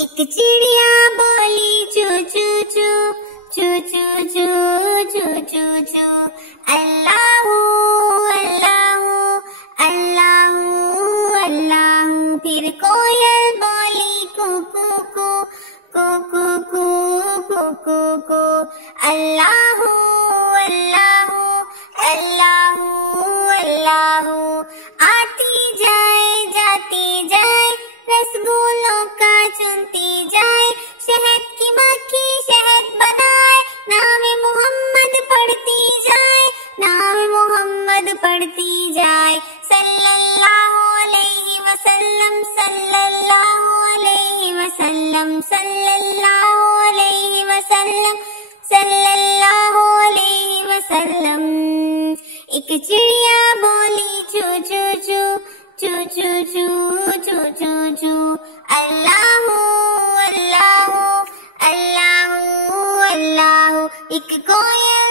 ایک چڑیا بولی چو چو چو چو چو چو چو چو چو اللہ اللہ اللہ اللہ. پھر کوئل بولی کو کو کو کو کو کو کو کو کو اللہ اللہ اللہ اللہ. آتی جائے جاتی جائے رسگولوں کا چنتی جائے شہد کی مکھی شہد بنائے نام محمد پڑھتی جائے نام محمد پڑھتی جائے صلی اللہ علیہ وسلم صلی اللہ علیہ وسلم صلی اللہ علیہ وسلم صلی اللہ علیہ وسلم. ایک چڑیا بولی چو چو چو چو چو چو چو چو چو اللہ اللہ اللہ اللہ. ایک کوئل